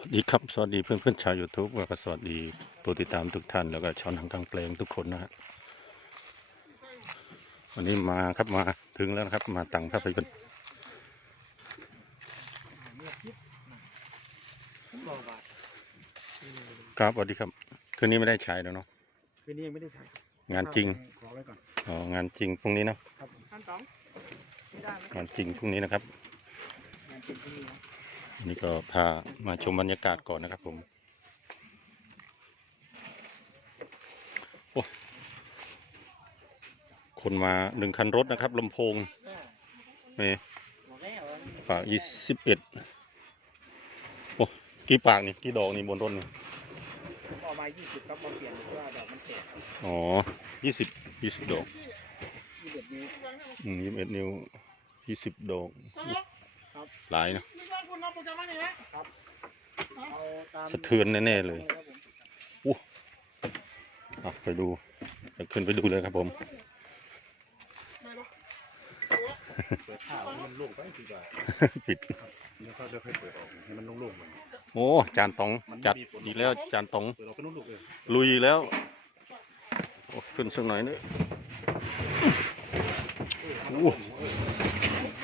วัสดีครับ สวัสดีเพื่อนเพื่อนๆชาว YouTube แล้วก็สวัสดีผู้ติดตามทุกท่านแล้วก็ชาวหนังกลางเพลงทุกคนนะฮะวันนี้มาครับมาถึงแล้วนะครับ มาตั้งภาพยนตร์บอกว่าครับสวัสดีครับ คืนนี้ไม่ได้ใช้แล้วเนาะคืนนี้ยังไม่ได้ใช้งานจริงขอไว้ก่อนอ๋องานจริงพรุ่งนี้เนาะครับขั้นสองไม่ได้ไหมงานจริงพรุ่งนี้นะครับงานจริงพรุ่งนี้ นะวันนี่ก็พามาชมบรรยากาศก่อนนะครับผมโอ้คนมาหนึ่งคันรถนะครับลำโพงนี่บอกแล้วปากยี่สิบเอ็ดโอ้กี่ปากนี่กี่ดอกนี่บนรถนี่ผมเอามายี่สิบครับมาเปลี่ยนเพราะว่าดอกมันเศษอ๋อยี่สิบยี่สิบดอกยี่สิบนิ้วอืมยี่สิบเอ็ดนิ้วยี่สิบดอกครับหลายนะนี่ว่า คุณรับประกันมาเนี่ยนะครับเอาตามสะเทือนแน่ๆเลยครับผมอะไปดูไปขึ้นไปดูเลยครับผม เปิดข้าวให้มันโล่งไปดีกว่าปิด แล้วก็เดี๋ยวค่อยเปิดออกให้มันโล่งๆมันโอ้จานตองจัดอีกแล้วจานตอง เปิดออกเป็นลูกๆเลยลุยอีกแล้วโอ้ขึ้นสักหน่อยนึมันโอ้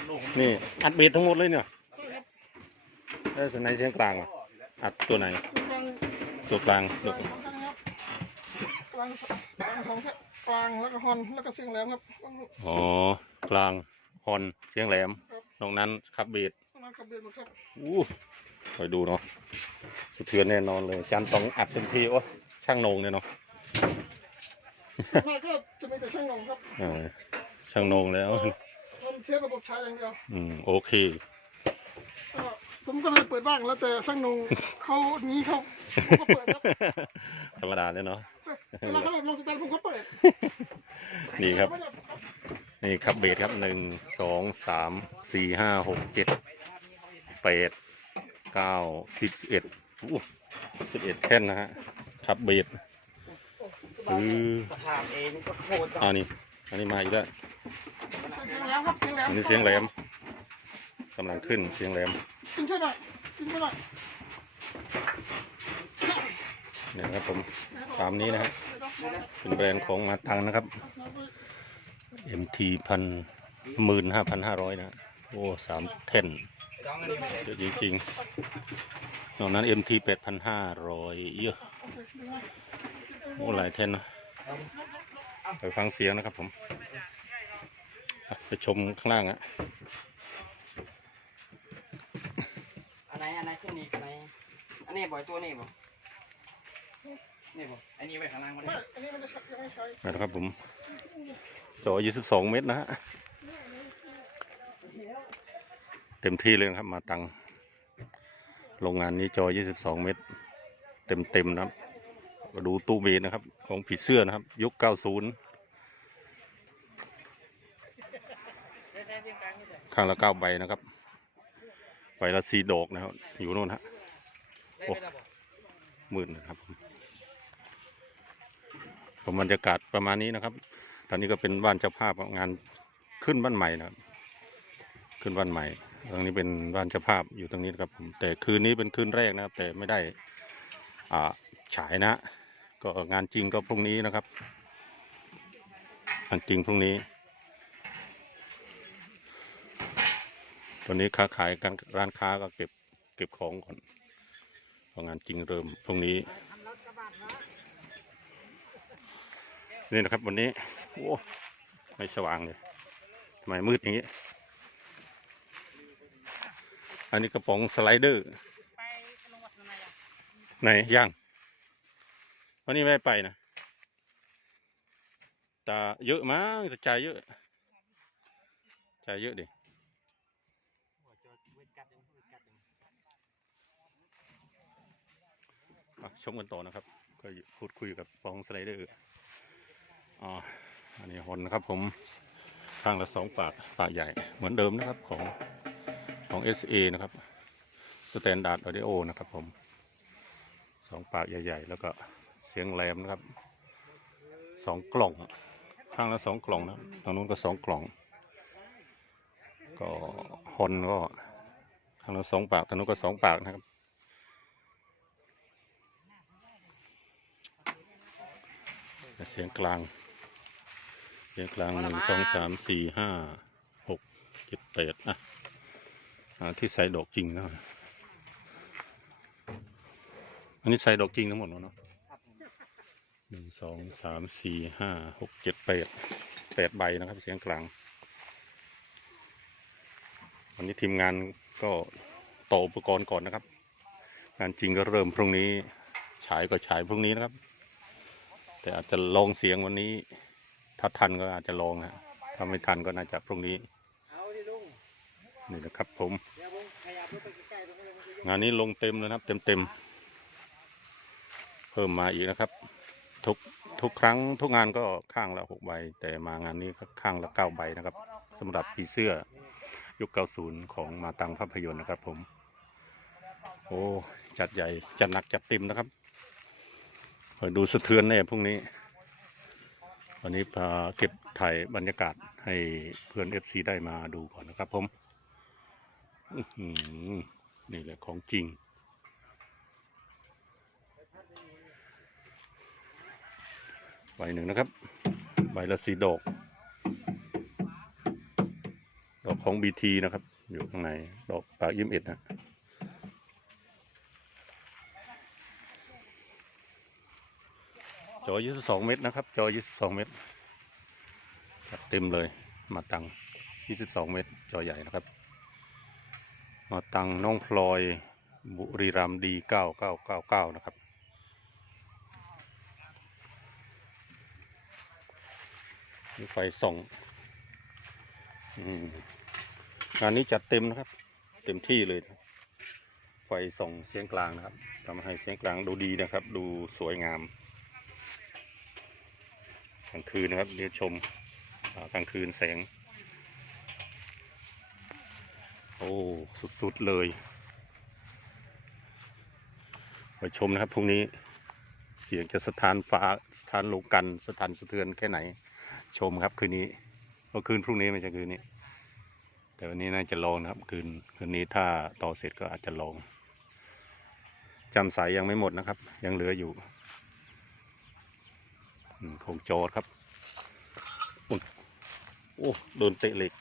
โล่งนี่อัดเบสทั้งหมดเลยเนี่ย ได้สไนเสียงกลางอะอัดตัวไหน ตัวกลางตัวกลางกลางสองแค่กลางแล้วก็ฮอนแล้วก็เสียงแหลมครับต้องอ๋อกลางฮอนเสียงแหลมนอกนั้นขับเบสต้องนั้นขับเบียดหมดครับอู้คอยดูเนาะสะเทือนแน่นอนเลยจานตองอัดเต็มที่โอ้ช่างโหนงเนี่ยเนาะไม่ก็จะมีแต่ช่างลงครับเออช่างโหนงแล้วมันเทียบระบบใช้อย่างเดียวอืมโอเคก็ ผมก็เลยเปิดบ้างแล้วแต่ช่างนงเขาหนี้เขาผมก็เปิดครับธรรมดาเลยเนาะเวลาเขาหลดลงสแตนผมก็เปิดนี่ครับ นี่ครับเบสครับหนึ่งสองสามสี่ห้าหกเจ็ดแปดเก้าสิบสิบเอ็ดอู้สิบเอ็ดแท่นนะฮะครับเบสอือสภาพเองก็โคตรอันนี้อันนี้มาอีกแล้วเสียงแหลมครับเสียงแหลมอันนี้เสียงแหลมกำลังขึ้นเสียงแหลม กินช่วยหน่อยกินช่วยหน่อยเนี่ยครับผมตามนี้นะฮะเป็นแบรนด์ของมาตังนะครับ MT พันหมื่นห้าพันห้าร้อยนะฮะโอ้สามแท่นดองอันนี้ไม่ได้เยอะจริงๆนอกนั้น MT แปดพันห้าร้อยเยอะโอ้หลายแท่นนะไปฟังเสียงนะครับผมอะไปชมข้างล่างอะ อันไหนอันไหนขึ้นนี่อันไหนอันนี้บ่อยตัวนี่บ่นี่บ่อันนี้ไว้ข้างล่างบ่ได้ไม่อันนี้มันจะยังไม่ใช้นะครับผมจอ22เมตรนะฮะเต็มที่เลยนะครับมาตังโรงงานนี้จอ22เมตร เต็มเต็มๆนะครับก็ดูตู้เบสนะครับ ของผีเสื้อนะครับ ยุค90ข้างละเก้าใบนะครับ ใบละสี่ดอกนะครับ อยู่โน่นฮะได้หมื่นนะครับผมผมบรรยากาศประมาณนี้นะครับ ตอนนี้ก็เป็นบ้านเจ้าภาพงงานขึ้นบ้านใหม่นะครับ ขึ้นบ้านใหม่ ตรงนี้เป็นบ้านเจ้าภาพอยู่ตรงนี้นะครับผมแต่คืนนี้เป็นคืนแรกนะครับ แต่ไม่ได้อ่าฉายนะ ก็งานจริงก็พรุ่งนี้นะครับงานจริงพรุ่งนี้ ตอนนี้ค้าขายกันร้านค้าก็เก็บเก็บของก่อนพราะงานจริงเริ่มพรุ่งนี้ นี่นะครับวันนี้ โอ้ไม่สว่างเลยทำไมมืดอย่างนี้ อันนี้กระป๋องสไลเดอร์ ไหนย่างวันนี้ไม่ได้ไปนะแต่เยอะมากแต่จ่ายเยอะจ่ายเยอะดิ หัวจอดเวทกัดเองเวทกัดเอง อะ ชมกันต่อนะครับ ก็พูดคุยกับปองสไลเดอร์อ๋ออันนี้ฮอนนะครับผมข้างละสองปากปากใหญ่เหมือนเดิมนะครับของของ SA นะครับ Standard Audio นะครับผมสองปากใหญ่ๆ แล้วก็เสียงแหลมนะครับสองกล่องข้างละสองกล่องนะทางนู้นก็สองกล่อง ก็ฮอนก็ข้างละสองปากทางนู้นก็สองปากนะครับ เสียงกลาง เสียงกลางหนึ่งสองสามสี่ห้าหกเจ็ดแปดอะอ่าที่ใส่ดอกจริงนะอันนี้ใส่ดอกจริงทั้งหมดแล้วเนาะครับผมหนึ่งสองสามสี่ห้าหกเจ็ดแปดแปดใบนะครับ เสียงกลาง วันนี้ทีมงานก็ต่ออุปกรณ์ก่อนนะครับ งานจริงก็เริ่มพรุ่งนี้ ฉายก็ฉายพรุ่งนี้นะครับ แต่อาจจะลองเสียงวันนี้ ถ้าทันก็อาจจะลองฮะถ้าไม่ทันก็น่าจะพรุ่งนี้เอาดิลุงนี่นะครับผมเดี๋ยวผมขยับรถไปใกล้ๆตรงนี้เลยมันจะยกงานนี้ลงเต็มเลยนะครับ เต็มเต็มๆเพิ่มมาอีกนะครับ ทุกทุกครั้งทุกงานก็ข้างละหกใบ แต่มางานนี้ก็ข้างละเก้าใบนะครับสำหรับผีเสื้อยุคเก้าศูนย์ของมาตังภาพยนตร์นะครับผม โอ้จัดใหญ่ จัดหนักจัดเต็มนะครับเปิ ดดูสะเทือนแน่พรุ่งนี้ วันนี้พาเก็บถ่ายบรรยากาศให้เพื่อนเอฟซีได้มาดูก่อนนะครับผมนี่แหละของจริง ใบหนึ่งนะครับ ใบละสีดอก ดอกของบีทีนะครับ อยู่ข้างใน ดอกปากยิ้มเอ็ดนะ จอ22เมตรนะครับ จอ22เมตรจัดเต็มเลยมาตัง22เมตร จอใหญ่นะครับ มาตังน้องพลอยบุรีรัมย์ดี9999นะครับมีไฟส่องอมงานนี้จัดเต็มนะครับ เต็มที่เลยไฟส่องเสียงกลางนะครับทำให้เสียงกลางดูดีนะครับ ดูสวยงาม ลางคืนนะครับเดี๋ยวชมกลางคืนแสง โอ้สุดๆเลยไปชมนะครับพรุ่งนี้เสียงจะสถานฟ้าสถานโลกันสถานสะเทือนแค่ไหน ชมครับคืนนี้เพราะคืนพรุ่งนี้ไม่ใช่คืนนี้ แต่วันนี้น่าจะลองนะครับคืนคืนนี้ถ้าต่อเสร็จก็อาจจะลองจำสายยังไม่หมดนะครับ ยังเหลืออยู่ อืมคงโจดครับโอ้โดนเตะเหล็ก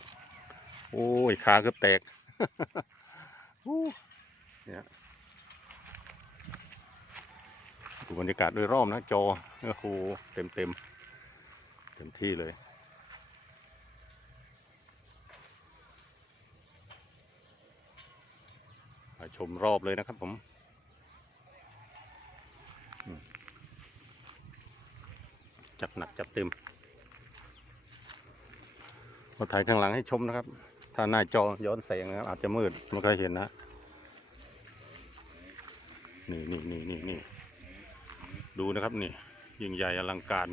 โอ้ยขาเกือบแตกเนี่ยดูบรรยากาศโดยรอบนะจอโอ้โหเต็มเต็มเต็มที่เลยมาชมรอบเลยนะครับผมอืม จัดหนักจัดเต็มมาถ่ายข้างหลังให้ชมนะครับ ถ้าหน้าจอย้อนแสงนะครับ อาจจะมืดไม่ค่อยเห็นนะนี่นี่นี่นี่นี่ดูนะครับนี่ยิ่งใหญ่อลังการ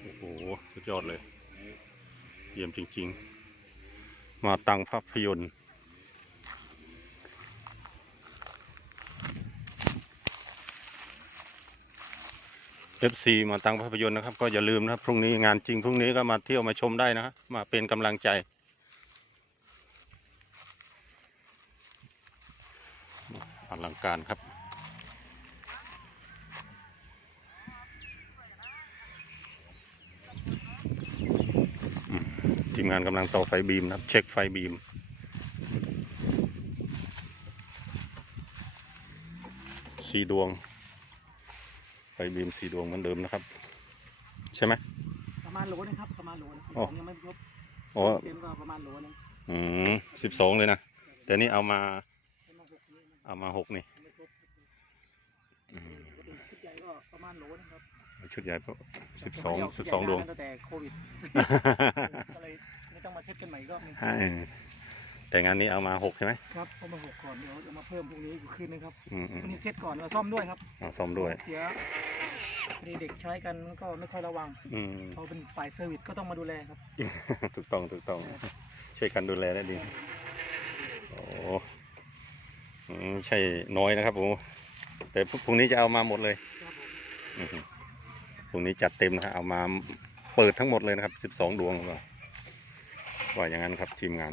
โอ้โหสุดยอดเลย เยี่ยมจริง ๆ มาตังภาพยนตร์ FC มาตังภาพยนตร์นะครับ ก็อย่าลืมนะครับพรุ่งนี้งานจริงพรุ่งนี้ก็มาเที่ยวมาชมได้นะมาเป็นกำลังใจ อลังการครับ ทีมงานกำลังต่อไฟบีมนะครับ เช็คไฟบีมสีดวง ไฟบีมสีดวงเหมือนเดิมนะครับ ใช่ไหมประมาณโหลนึงครับประมาณโหลนึงโอ้ยังไม่ครบอ๋อเต็มก็ประมาณโหลนึงอืมสิบสองเลยนะแต่นี่เอามาประมาณหกนี่เอามาหกนี่ไม่ครบอืมปกติชุดใหญ่ก็ประมาณโหลนึงครับชุดใหญ่สิบสองสิบสองดวงตั้งแต่โควิดก็เลยไม่ต้องมาเช็คกันใหม่อีกรอบหนึงใช่ แต่งานนี้เอามาหกใช่ไหมครับเอามาหกก่อนเดี๋ยวจะมาเพิ่มพรุ่งนี้อีกคืนนึงครับอืมอืมพรุ่งนี้เซ็ตก่อนเอาซ่อมด้วยครับเอาซ่อมด้วย เสียพอดีเด็กใช้กันก็ไม่ค่อยระวังอืม เราเป็นฝ่ายเซอร์วิสก็ต้องมาดูแลครับ ถูกต้องถูกต้อง ช่วยกันดูแลได้ดี โอ้อืมใช่น้อยนะครับผมแต่พรุ่งพรุ่งนี้จะเอามาหมดเลยครับผม อือหือพรุ่งนี้จัดเต็มนะครับเอามาเปิดทั้งหมดเลยนะครับสิบสองดวงก็ว่าอย่างนั้นครับทีมงาน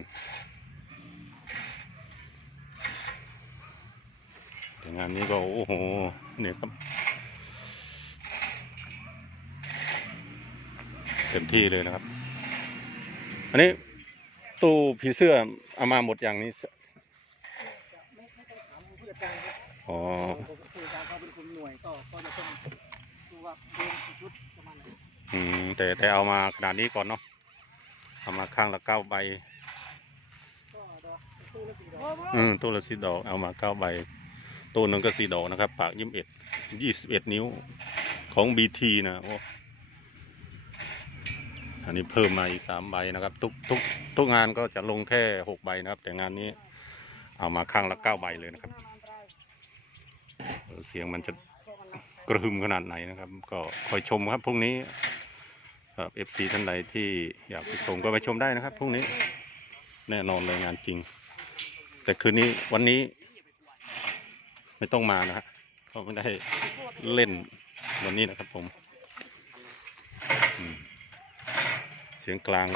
แต่ งานนี้ก็โอ้โหเนี่ยครับเต็มที่เลยนะครับ อันนี้ตู้ผีเสื้อเอามาหมดอย่างนี้ไม่ไม่ต้องถามผู้จัดการครับอ๋อผมผู้จัดการเขาเป็นคนหน่วยก็ก็จะต้องดูว่าเรียนกี่ชุดประมาณไหนอืมแต่แต่เอามาขนาดนี้ก่อนเนาะเอามาข้างละเก้าใบก็ดอกตู้ละสี่ดอกอืมตู้ละสี่ดอกเอามาเก้าใบ ตู้หนึงก็สีดอกนะครับ ปากยี่สิบเอ็ดยี่สิบเอ็ดนิ้วของบีทีนะโอ้อันนี้เพิ่มมาอีกสามใบนะครับ ทุกทุกทุกงานก็จะลงแค่หกใบนะครับ แต่งานนี้เอามาข้างละเก้าใบเลยนะครับเออเสียงมันจะกระหึ่มขนาดไหนนะครับ ก็คอยชมครับพรุ่งนี้ครับเอฟซีท่านใดที่อยากไปชมก็ไปชมได้นะครับพรุ่งนี้แน่นอนเลยงานจริง แต่คืนนี้วันนี้ ไม่ต้องมานะฮะเพราะไม่ได้เล่นวันนี้นะครับผมเสียงกลาง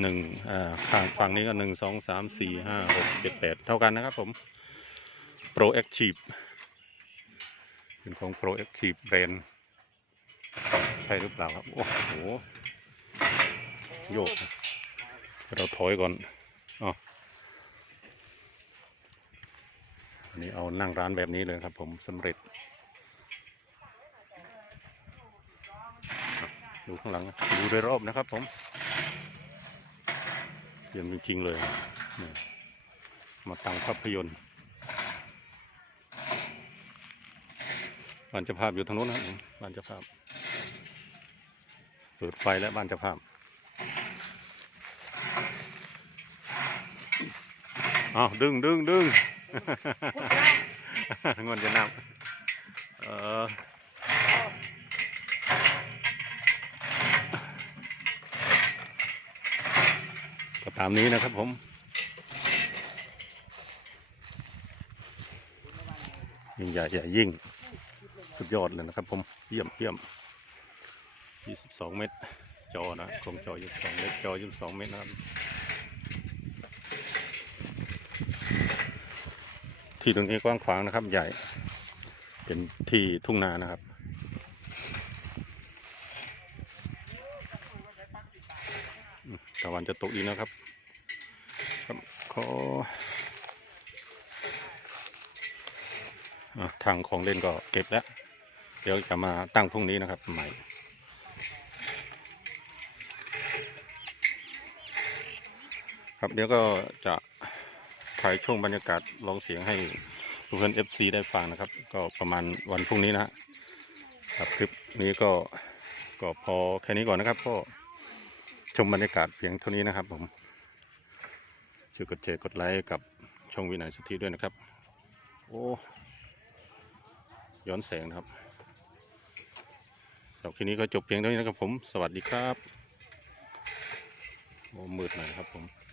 หนึ่งอ่าข้างฝั่งนี้ก็หนึ่งสองสามสี่ห้าหกเจ็ดแปดเท่ากันนะครับผม Pro Active เป็นของ Pro Active Brand ใช่หรือเปล่าครับ โอ้โห โยก เราถอยก่อนอ๋อ อันนี้เอานั่งร้านแบบนี้เลยครับ ผมสำเร็จดูข้างหลังดูโดยรอบนะครับผมเยี่ยมจริงๆเลย มาตั้งภาพยนตร์บ้านเจ้าภาพอยู่ทางโน้นนะบ้านเจ้าภาพเปิดไฟและบ้านเจ้าภาพอ้าวดึงดึงดึง งอนจะนับเออก็ตามนี้นะครับผมยิ่งใหญ่ใหญ่ยิ่ง สุดยอดเลยนะครับผมเยี่ยมเยี่ยม22 เมตร จอนะคงจอ22เมตรจอ22เมตรนะครับ ที่ตรงนี้กว้างขวางนะครับ ใหญ่ เป็นที่ทุ่งนานะครับ ตะวันจะตกอีกนะครับ ครับขอทางของเล่นก็เก็บแล้ว เดี๋ยวจะมาตั้งพรุ่งนี้นะครับใหม่ครับเดี๋ยวก็จะายช่วงบรรยากาศลองเสียงให้เพื่อนเอฟซีได้ฟังนะครับ ก็ประมาณวันพรุ่งนี้นะครับคลิปนี้ก็ก็พอแค่นี้ก่อนนะครับ ก็ชมบรรยากาศเพียงเท่านี้นะครับผมช่วยกดแชร์กดไลค์กับช่องวินัยสุทธิด้วยนะครับ โอ้ย้อนแสงนะครับสำหรับคลิปนี้ก็จบเพียงเท่านี้นะครับผม สวัสดีครับ โอ้มืดหน่อยครับผม